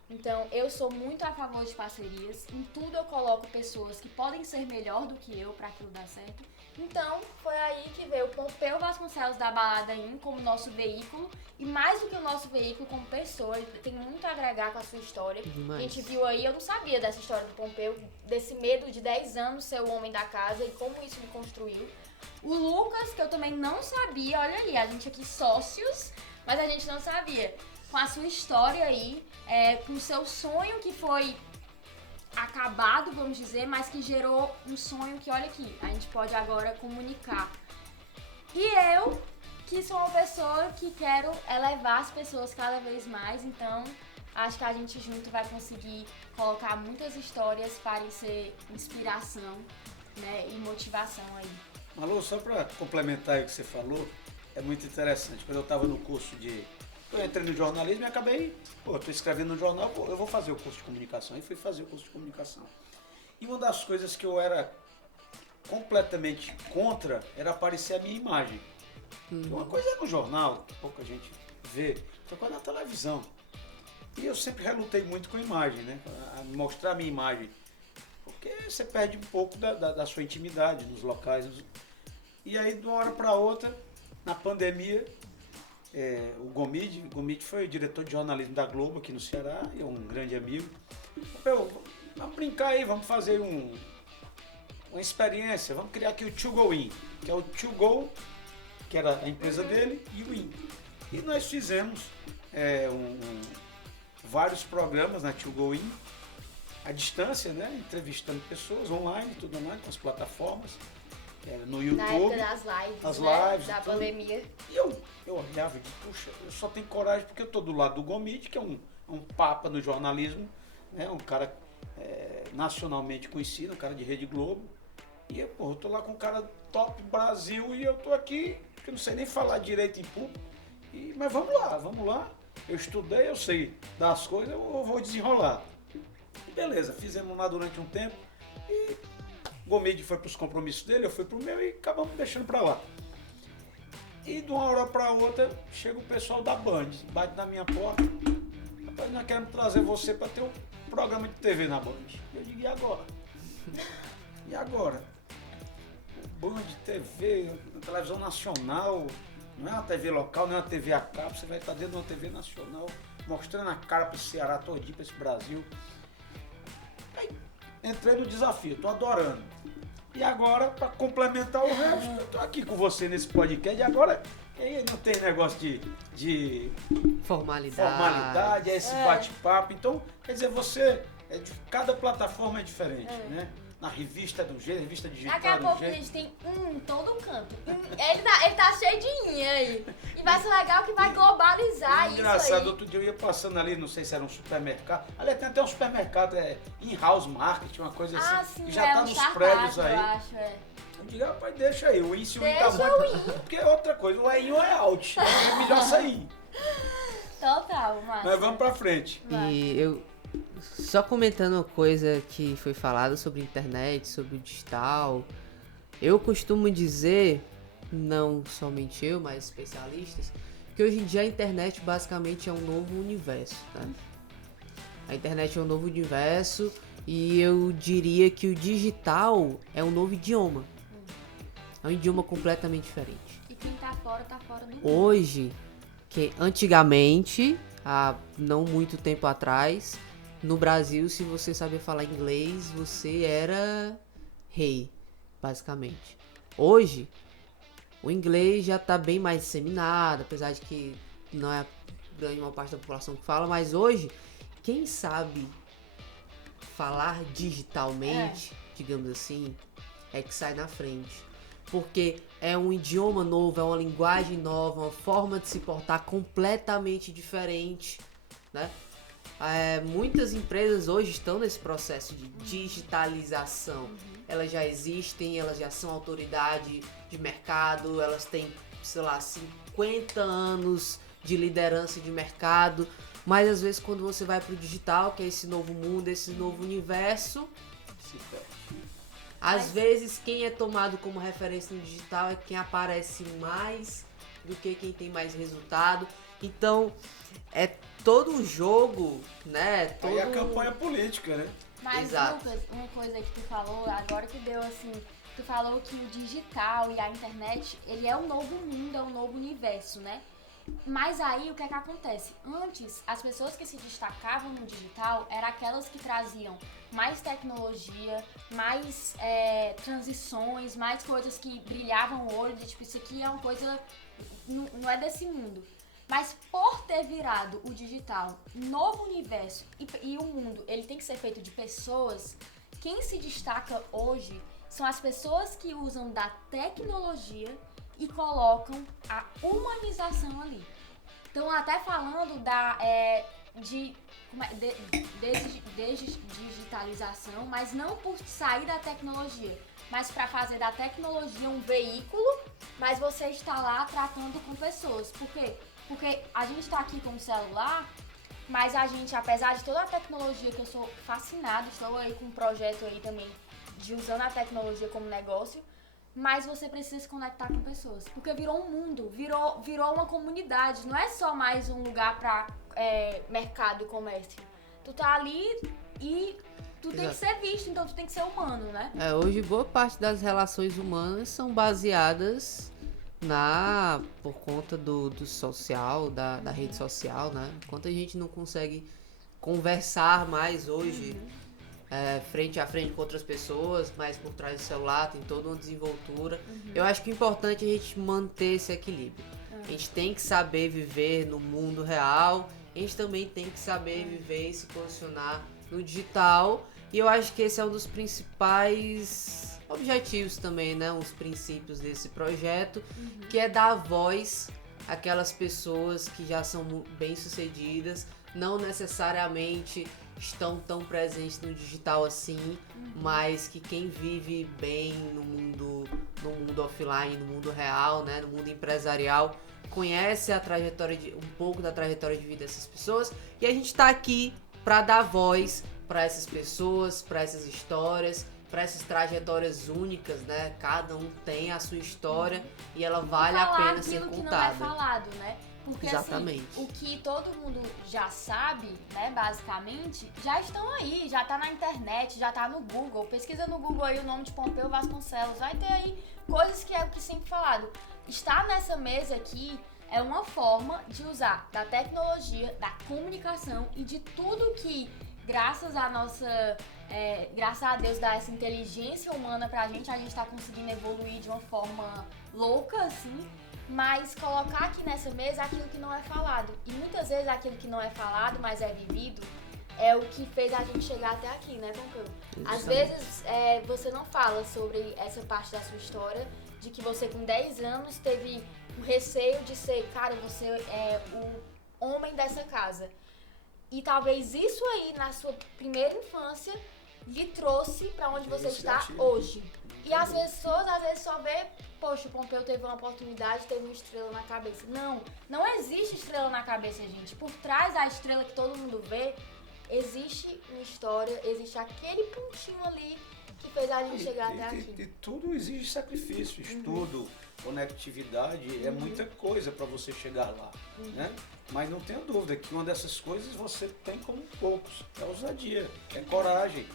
Então, eu sou muito a favor de parcerias. Em tudo eu coloco pessoas que podem ser melhor do que eu para aquilo dar certo. Então, foi aí que veio o Pompeu Vasconcelos da Balada In como nosso veículo. E mais do que o nosso veículo, como pessoa, ele tem muito a agregar com a sua história. Demais. A gente viu aí, eu não sabia dessa história do Pompeu, desse medo de 10 anos ser o homem da casa e como isso me construiu. O Lucas, que eu também não sabia, olha aí, a gente aqui sócios, mas a gente não sabia. Com a sua história aí, com o seu sonho que foi acabado, vamos dizer, mas que gerou um sonho que, olha aqui, a gente pode agora comunicar. E eu, que sou uma pessoa que quero elevar as pessoas cada vez mais, então acho que a gente junto vai conseguir colocar muitas histórias para ser inspiração, né, e motivação aí. Malu, só para complementar aí o que você falou, é muito interessante. Quando eu estava no curso eu entrei no jornalismo e acabei, estou escrevendo no jornal, eu vou fazer o curso de comunicação. E fui fazer o curso de comunicação. E uma das coisas que eu era completamente contra era aparecer a minha imagem. Uma coisa é no jornal, que pouca gente vê, outra coisa é na televisão. E eu sempre relutei muito com a imagem, né? A mostrar a minha imagem. Porque você perde um pouco da sua intimidade nos locais. E aí, de uma hora para outra, na pandemia, o Gomide foi o diretor de jornalismo da Globo aqui no Ceará, e é um grande amigo. Vamos brincar aí, vamos fazer uma experiência, vamos criar aqui o To Go In, que é o To Go, que era a empresa dele, e o In. E nós fizemos vários programas na To Go In, à distância, né? Entrevistando pessoas online, tudo online, com as plataformas, no YouTube. Na época das lives, as né? lives Da tudo. pandemia. E eu olhava e disse, puxa, eu só tenho coragem porque eu estou do lado do Gomide, que é um papa no jornalismo, né? Um cara nacionalmente conhecido, um cara de Rede Globo. E eu estou lá com um cara top Brasil e eu estou aqui, que eu não sei nem falar direito em público. Mas vamos lá. Eu estudei, eu sei das coisas, eu vou desenrolar. E beleza, fizemos lá durante um tempo e o Gomide foi para os compromissos dele, eu fui para o meu e acabamos deixando para lá. E de uma hora para outra chega o pessoal da Band, bate na minha porta, rapaz, nós queremos trazer você para ter um programa de TV na Band. Eu digo, e agora? E agora? Band, TV, televisão nacional, não é uma TV local, não é uma TV a cabo, você vai estar dentro de uma TV nacional, mostrando a cara para esse Ceará todinho, para esse Brasil. Aí, entrei no desafio, tô adorando. E agora, para complementar o resto, eu tô aqui com você nesse podcast. E agora, aí não tem negócio de formalidade, é esse bate-papo. Então, quer dizer, cada plataforma é diferente, né? Na revista é de um jeito, revista digital Daqui a pouco a gente tem em todo canto. Ele tá cheio de aí. E vai ser legal que vai globalizar isso engraçado, aí. outro dia eu ia passando ali, não sei se era um supermercado. Ali tem até um supermercado, in-house market, uma coisa assim. Sim, que já tá nos prédios aí. Eu acho, Eu digo, rapaz, deixa aí, o in se o in tá Deixa muito. o in. Porque é outra coisa, o é in ou é out. É melhor sair. Total, Márcio. Mas vamos pra frente. E eu, só comentando uma coisa que foi falada sobre internet, sobre o digital, eu costumo dizer, não somente eu, mas especialistas, que hoje em dia a internet basicamente é um novo universo, né? A internet é um novo universo e eu diria que o digital é um novo idioma. É um idioma completamente diferente. E quem tá fora no mundo. Hoje, que antigamente, há não muito tempo atrás, no Brasil, se você sabia falar inglês, você era rei, basicamente. Hoje, o inglês já está bem mais disseminado, apesar de que não é a grande uma parte da população que fala, mas hoje, quem sabe falar digitalmente, digamos assim, é que sai na frente. porque é um idioma novo, é uma linguagem nova, uma forma de se portar completamente diferente, né? Muitas empresas hoje estão nesse processo de digitalização. Elas já existem, elas já são autoridade de mercado, elas têm, sei lá, 50 anos de liderança de mercado, mas às vezes quando você vai pro digital, que é esse novo mundo, esse novo universo, às vezes quem é tomado como referência no digital é quem aparece mais do que quem tem mais resultado. Então, é todo um jogo, né? Aí a campanha política, né? Mas, Exato. Lucas, uma coisa que tu falou, agora que deu assim, tu falou que o digital e a internet, ele é um novo mundo, é um novo universo, né? Mas aí, o que é que acontece? Antes, as pessoas que se destacavam no digital eram aquelas que traziam mais tecnologia, mais transições, mais coisas que brilhavam o olho, de tipo, isso aqui é uma coisa, não é desse mundo. Mas por ter virado o digital novo universo e o mundo, ele tem que ser feito de pessoas, quem se destaca hoje são as pessoas que usam da tecnologia e colocam a humanização ali. Então, até falando de digitalização, mas não por sair da tecnologia, mas para fazer da tecnologia um veículo, mas você está lá tratando com pessoas. Por quê? Porque a gente está aqui com o celular, mas a gente, apesar de toda a tecnologia, que eu sou fascinada, estou aí com um projeto aí também de usando a tecnologia como negócio, mas você precisa se conectar com pessoas, porque virou um mundo, virou uma comunidade, não é só mais um lugar para mercado e comércio. Tu tá ali e tu tem que ser visto, então tu tem que ser humano, né? Hoje boa parte das relações humanas são baseadas por conta do social, da rede social, né? Enquanto a gente não consegue conversar mais hoje frente a frente com outras pessoas, mas por trás do celular tem toda uma desenvoltura. Eu acho que o importante é a gente manter esse equilíbrio. A gente tem que saber viver no mundo real, a gente também tem que saber viver e se posicionar no digital. E eu acho que esse é um dos principais objetivos também, né? Uns princípios desse projeto, que é dar voz àquelas pessoas que já são bem-sucedidas, não necessariamente estão tão presentes no digital assim, mas que quem vive bem no mundo offline, no mundo real, né, no mundo empresarial, conhece um pouco da trajetória de vida dessas pessoas, e a gente está aqui para dar voz para essas pessoas, para essas histórias, para essas trajetórias únicas, né? Cada um tem a sua história e ela vale a pena ser contada. Que não é falado, né? Porque exatamente. Assim, o que todo mundo já sabe, né, basicamente, já estão aí, já tá na internet, já tá no Google. Pesquisa no Google aí o nome de Pompeu Vasconcelos, vai ter aí coisas que é o que sempre falado. Estar nessa mesa aqui é uma forma de usar da tecnologia, da comunicação e de tudo que, graças a Deus, dá essa inteligência humana pra gente tá conseguindo evoluir de uma forma louca, assim. Mas colocar aqui nessa mesa aquilo que não é falado. E muitas vezes aquilo que não é falado, mas é vivido, é o que fez a gente chegar até aqui, né, Pompeu? Às vezes você não fala sobre essa parte da sua história, de que você com 10 anos teve o receio de ser, cara, você é o homem dessa casa. E talvez isso aí, na sua primeira infância, lhe trouxe pra onde você está hoje. E as pessoas às vezes só vê, poxa, o Pompeu teve uma oportunidade, teve uma estrela na cabeça. Não existe estrela na cabeça, gente. Por trás da estrela que todo mundo vê, existe uma história, existe aquele pontinho ali que fez a gente chegar até aqui. E tudo exige sacrifício, estudo, conectividade, é muita coisa para você chegar lá, né? Mas não tenha dúvida que uma dessas coisas você tem como poucos, é ousadia, é coragem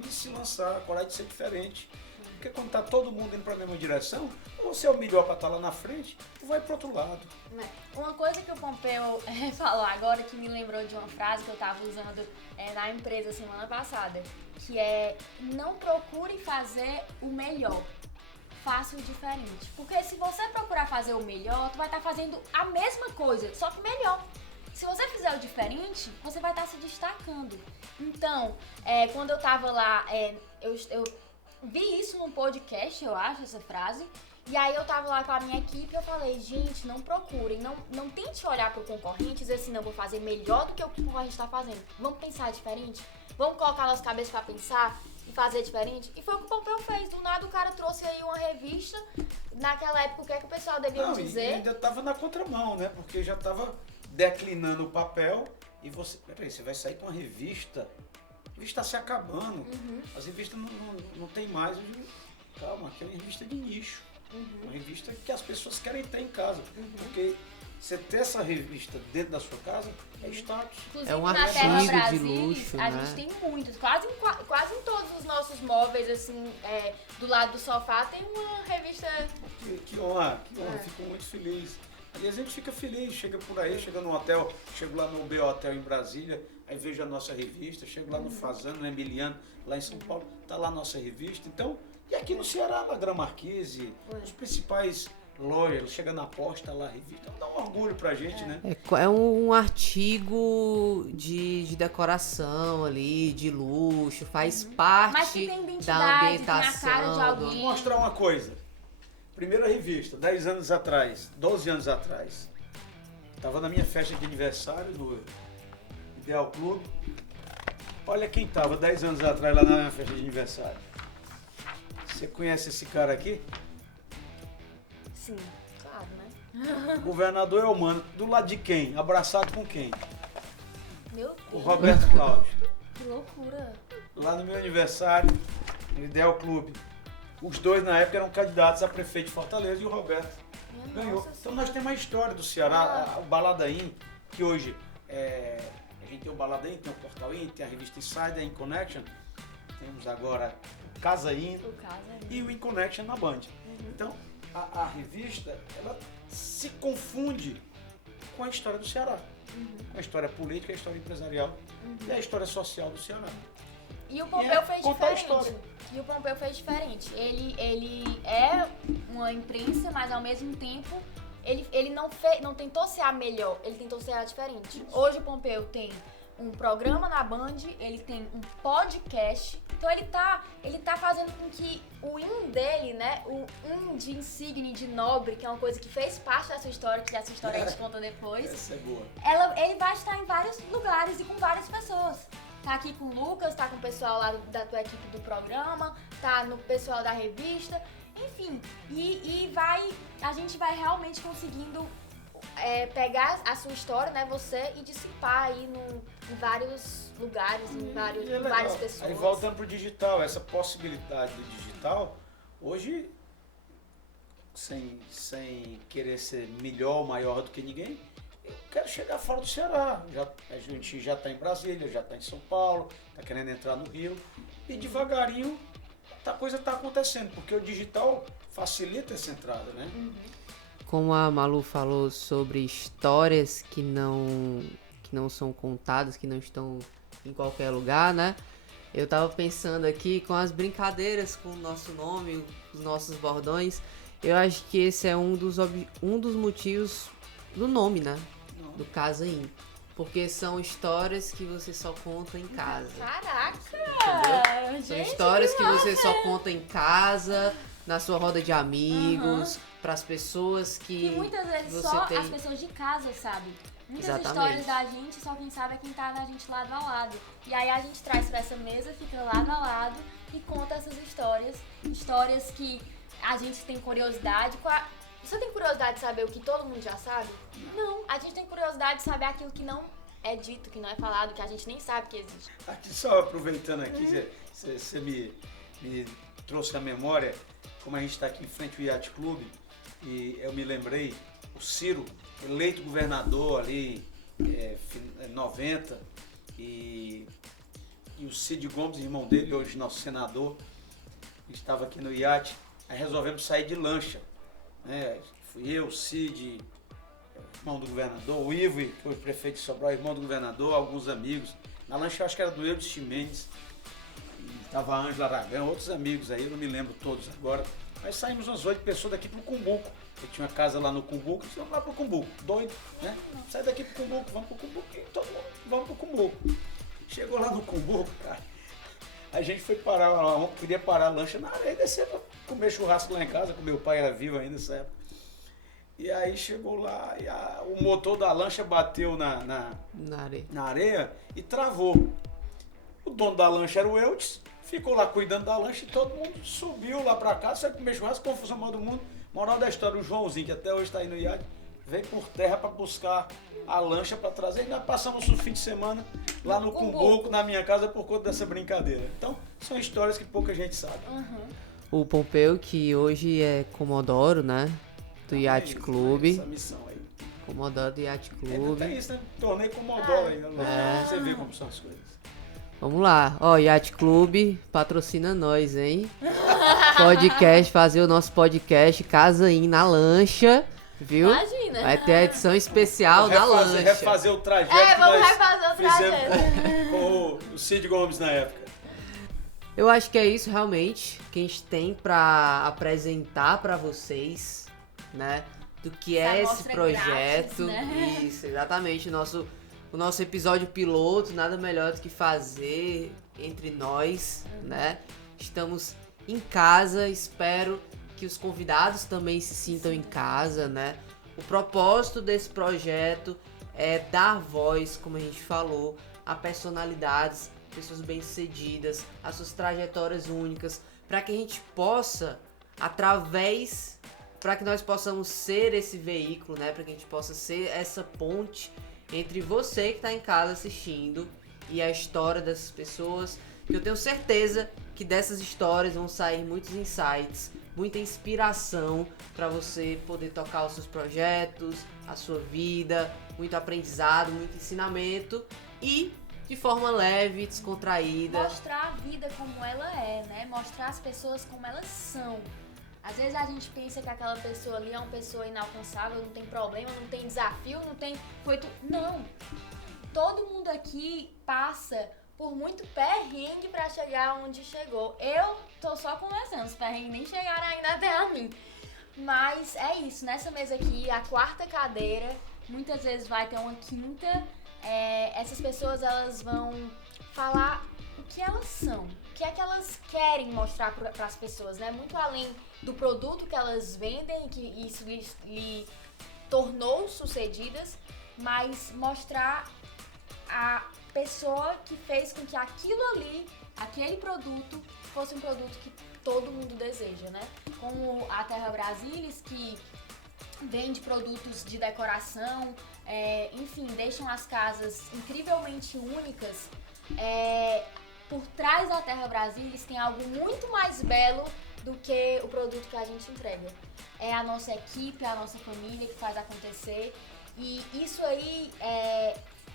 de se lançar, coragem de ser diferente. Porque quando tá todo mundo indo para a mesma direção, você é o melhor para estar lá na frente, ou vai para outro lado. Uma coisa que o Pompeu falou agora, que me lembrou de uma frase que eu estava usando na empresa semana passada, que é: não procure fazer o melhor, faça o diferente. Porque se você procurar fazer o melhor, tu vai estar fazendo a mesma coisa, só que melhor. Se você fizer o diferente, você vai estar se destacando. Então, quando eu tava lá, eu vi isso num podcast, eu acho, essa frase. E aí eu tava lá com a minha equipe e eu falei, gente, não procurem, não tente olhar pro concorrente e dizer assim, não, vou fazer melhor do que o que o concorrente tá fazendo. Vamos pensar diferente? Vamos colocar nossa cabeça pra pensar e fazer diferente? E foi o que o Pompeu fez. Do nada o cara trouxe aí uma revista. Naquela época, o que é que o pessoal devia dizer? E ainda tava na contramão, né? Porque já tava declinando o papel e você... Peraí, você vai sair com uma revista? A revista tá se acabando. As revistas não tem mais. Eu digo, calma, aqui é uma revista de nicho. Uma revista que as pessoas querem ter em casa. Porque você ter essa revista dentro da sua casa é status. Inclusive, É um na Terra artigo de Brasilis, luxo, a né? gente tem muitos. Quase em todos os nossos móveis, assim, do lado do sofá, tem uma revista. Que honra, fico muito feliz. Aliás, a gente fica feliz, chega por aí, chega no hotel, chego lá no B Hotel em Brasília, aí vejo a nossa revista, chego lá no Fazano, no Emiliano, lá em São Paulo, tá lá a nossa revista. Então, e aqui no Ceará, na Gran Marquise, os principais lojas, chega na posta lá a revista, dá um orgulho pra gente, né? É um artigo de decoração ali, de luxo, faz Mas parte que tem da identidade, tem a ambientação. cara de Vou alguém. mostrar uma coisa. Primeira revista, 10 anos atrás, 12 anos atrás. Estava na minha festa de aniversário no Ideal Clube. Olha quem estava 10 anos atrás lá na minha festa de aniversário. Você conhece esse cara aqui? Sim, claro, né? O governador Elmano. Do lado de quem? Abraçado com quem? Meu O Deus, Roberto Cláudio. que loucura. Lá no meu aniversário, no Ideal Clube. Os dois na época eram candidatos a prefeito de Fortaleza e o Roberto Minha ganhou. nossa Então nós temos a história do Ceará, o Baladaim, que hoje a gente tem o Baladaim, tem o Portal In, tem a revista Insider, In Connection, temos agora o Casa In O caso é e o In Connection na Band. Então a revista, ela se confunde com a história do Ceará, com a história política, a história empresarial e a história social do Ceará. E o Pompeu fez contar a diferente. história. E o Pompeu fez diferente. Ele é uma imprensa, mas ao mesmo tempo ele não tentou ser a melhor, ele tentou ser a diferente. Hoje o Pompeu tem um programa na Band, ele tem um podcast. Então ele tá fazendo com que o in dele, né, o in de insigne, de nobre, que é uma coisa que fez parte da sua história, que essa história a gente conta depois. Essa é boa. Ele vai estar em vários lugares e com várias pessoas. Tá aqui com o Lucas, tá com o pessoal lá da tua equipe do programa, tá no pessoal da revista, enfim. A gente vai realmente conseguindo pegar a sua história, né, você, e dissipar aí em vários lugares, em várias pessoas. Aí voltando pro digital, essa possibilidade do digital, hoje, sem querer ser melhor ou maior do que ninguém, eu quero chegar fora do Ceará. A gente já está em Brasília, já está em São Paulo, está querendo entrar no Rio. E devagarinho a coisa está acontecendo, porque o digital facilita essa entrada, né? Como a Malu falou sobre histórias que não são contadas, que não estão em qualquer lugar, né? Eu tava pensando aqui com as brincadeiras com o nosso nome, os nossos bordões. Eu acho que esse é um dos motivos do nome, né? Do Casa In. Porque são histórias que você só conta em casa. Caraca! São Gente, histórias que você só conta em casa, na sua roda de amigos, para as pessoas que E muitas vezes você só tem. as pessoas de casa sabem. Muitas Exatamente. histórias da gente, só quem sabe é quem tá na gente lado a lado. E aí a gente traz pra essa mesa, fica lado a lado e conta essas histórias. Histórias que a gente tem curiosidade. Você tem curiosidade de saber o que todo mundo já sabe? Não. A gente tem curiosidade de saber aquilo que não é dito, que não é falado, que a gente nem sabe que existe. Aqui só aproveitando aqui, você me trouxe à memória, como a gente está aqui em frente ao Yacht Clube, e eu me lembrei, o Ciro, eleito governador ali, 90, e o Cid Gomes, irmão dele, hoje nosso senador, estava aqui no iate, aí resolvemos sair de lancha, né? Fui eu, o Cid, irmão do governador, o Ivo, que foi o prefeito de Sobral, irmão do governador, alguns amigos. Na lancha eu acho que era do Eudes Chimenez, estava a Ângela Aragão, outros amigos aí, eu não me lembro todos agora. Aí saímos umas 8 pessoas daqui pro Cumbuco. Eu tinha uma casa lá no Cumbuco, vamos lá pro Cumbuco, doido, né? Sai daqui pro Cumbuco, vamos pro Cumbuco, e todo mundo, vamos pro Cumbuco. Chegou lá no Cumbuco, cara, A gente foi parar, queria parar a lancha na areia e descer pra comer churrasco lá em casa, que meu pai era vivo ainda nessa época. E aí chegou lá, e o motor da lancha bateu na areia e travou. O dono da lancha era o Eudes, ficou lá cuidando da lancha e todo mundo subiu lá pra casa, foi comer churrasco, confusão maior do mundo. Moral da história, o Joãozinho, que até hoje está aí no iate, veio por terra para buscar a lancha para trazer. E nós passamos o fim de semana lá no Cumbuco, na minha casa, por conta dessa brincadeira. Então, são histórias que pouca gente sabe. O Pompeu, que hoje é Comodoro, né? Do Yacht Clube. Essa missão aí. Comodoro do Yacht Clube. Tem isso, né? Tornei Comodoro aí. Você vê como são as coisas. Vamos lá. Ó, Yacht Clube patrocina nós, hein? Podcast, fazer o nosso podcast Casa In na lancha. Viu? Imagina. Vai ter a edição especial na lancha. Refazer o trajeto. Vamos refazer o trajeto. Com o Cid Gomes na época. Eu acho que é isso realmente que a gente tem pra apresentar pra vocês, né? Do que é esse projeto. Grátis, né? Isso, exatamente. O nosso episódio piloto, nada melhor do que fazer entre nós, né? Estamos em casa, espero que os convidados também se sintam em casa, né? O propósito desse projeto é dar voz, como a gente falou, a personalidades, pessoas bem-sucedidas, as suas trajetórias únicas, para que a gente possa, para que nós possamos ser esse veículo, né? Para que a gente possa ser essa ponte entre você que está em casa assistindo e a história dessas pessoas, que eu tenho certeza que dessas histórias vão sair muitos insights, muita inspiração para você poder tocar os seus projetos, a sua vida, muito aprendizado, muito ensinamento e de forma leve, descontraída. Mostrar a vida como ela é, né? Mostrar as pessoas como elas são. Às vezes a gente pensa que aquela pessoa ali é uma pessoa inalcançável, não tem problema, não tem desafio, não tem... Não! Todo mundo aqui passa por muito perrengue pra chegar onde chegou. Eu tô só começando, os perrengues nem chegaram ainda até a mim. Mas é isso, nessa mesa aqui, a quarta cadeira, muitas vezes vai ter uma quinta. Essas pessoas, elas vão falar o que elas são, o que é que elas querem mostrar para as pessoas, né? Muito além do produto que elas vendem, que isso lhe tornou sucedidas, mas mostrar a pessoa que fez com que aquilo ali, aquele produto, fosse um produto que todo mundo deseja, né? Como a Terra Brasilis, que vende produtos de decoração, enfim, deixam as casas incrivelmente únicas. Por trás da Terra Brasilis tem algo muito mais belo do que o produto que a gente entrega. É a nossa equipe, a nossa família que faz acontecer, e isso aí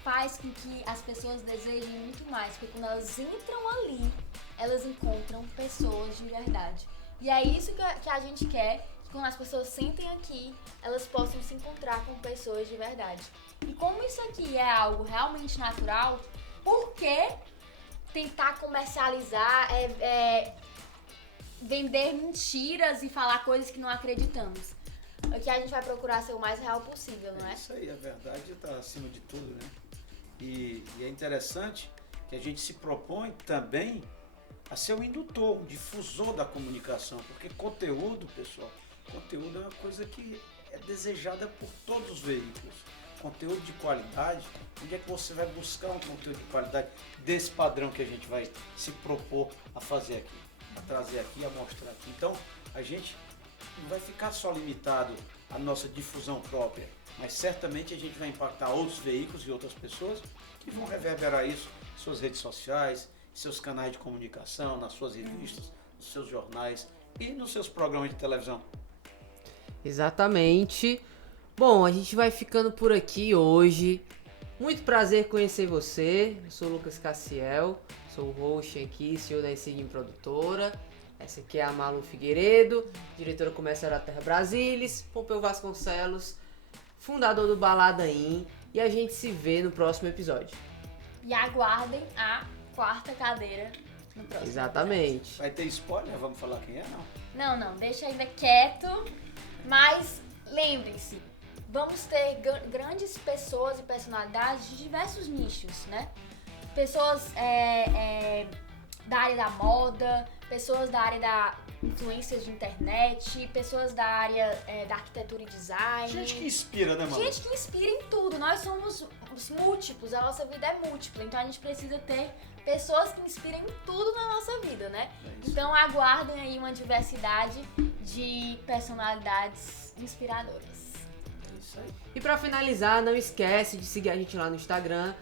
faz com que as pessoas desejem muito mais, porque quando elas entram ali, elas encontram pessoas de verdade. E é isso que a gente quer, que quando as pessoas sentem aqui, elas possam se encontrar com pessoas de verdade. E como isso aqui é algo realmente natural, por que tentar comercializar, vender mentiras e falar coisas que não acreditamos? O que a gente vai procurar ser o mais real possível, não é? Isso aí, a verdade está acima de tudo, né? E é interessante que a gente se propõe também a ser um indutor, um difusor da comunicação, porque conteúdo, pessoal, conteúdo é uma coisa que é desejada por todos os veículos. Conteúdo de qualidade, onde é que você vai buscar um conteúdo de qualidade desse padrão que a gente vai se propor a fazer aqui, a trazer aqui, a mostrar aqui. Então, a gente não vai ficar só limitado à nossa difusão própria, mas certamente a gente vai impactar outros veículos e outras pessoas que vão reverberar isso em suas redes sociais, em seus canais de comunicação, nas suas revistas, nos seus jornais e nos seus programas de televisão. Exatamente. Bom, a gente vai ficando por aqui hoje. Muito prazer conhecer você. Eu sou o Lucas Cassiel, sou o host aqui, CEO da Insignia Produtora. Essa aqui é a Malu Figueiredo, diretora comercial da Terra Brasilis, Pompeu Vasconcelos, fundador do Balada In, e a gente se vê no próximo episódio. E aguardem a quarta cadeira no próximo Exatamente. episódio. Vai ter spoiler? Vamos falar quem é, não? Não, deixa ainda quieto, mas lembrem-se, vamos ter grandes pessoas e personalidades de diversos nichos, né? Pessoas da área da moda, pessoas da área da influências de internet, pessoas da área da arquitetura e design. Gente que inspira, né, mano? Gente que inspira em tudo. Nós somos os múltiplos, a nossa vida é múltipla. Então a gente precisa ter pessoas que inspirem em tudo na nossa vida, né? Então aguardem aí uma diversidade de personalidades inspiradoras. É isso aí. E pra finalizar, não esquece de seguir a gente lá no Instagram,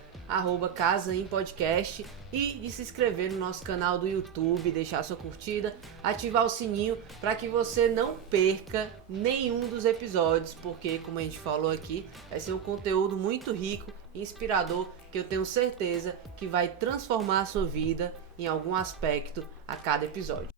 @CasaImPodcast, e de se inscrever no nosso canal do YouTube, deixar sua curtida, ativar o sininho para que você não perca nenhum dos episódios, porque, como a gente falou aqui, vai ser um conteúdo muito rico e inspirador, que eu tenho certeza que vai transformar a sua vida em algum aspecto a cada episódio.